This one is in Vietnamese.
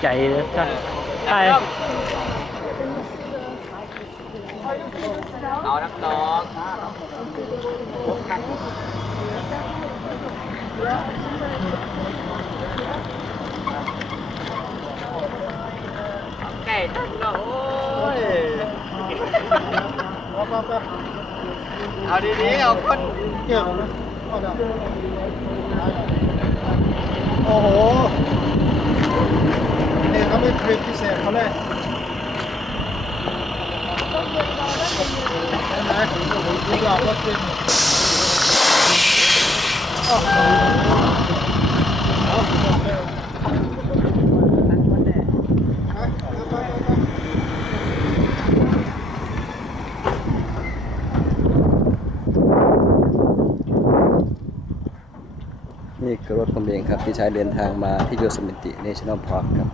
Chạy được thôi Đây Đó đắp to Kẻ thật đi đi ông con, Kiểu. Ô hổ 们可以去上，好嘞。来，我我我我我我我我我 นี่คือรถผมเองครับ ที่ใช้เดินทางมาที่โยสมิติเนชั่นแนลพาร์คครับ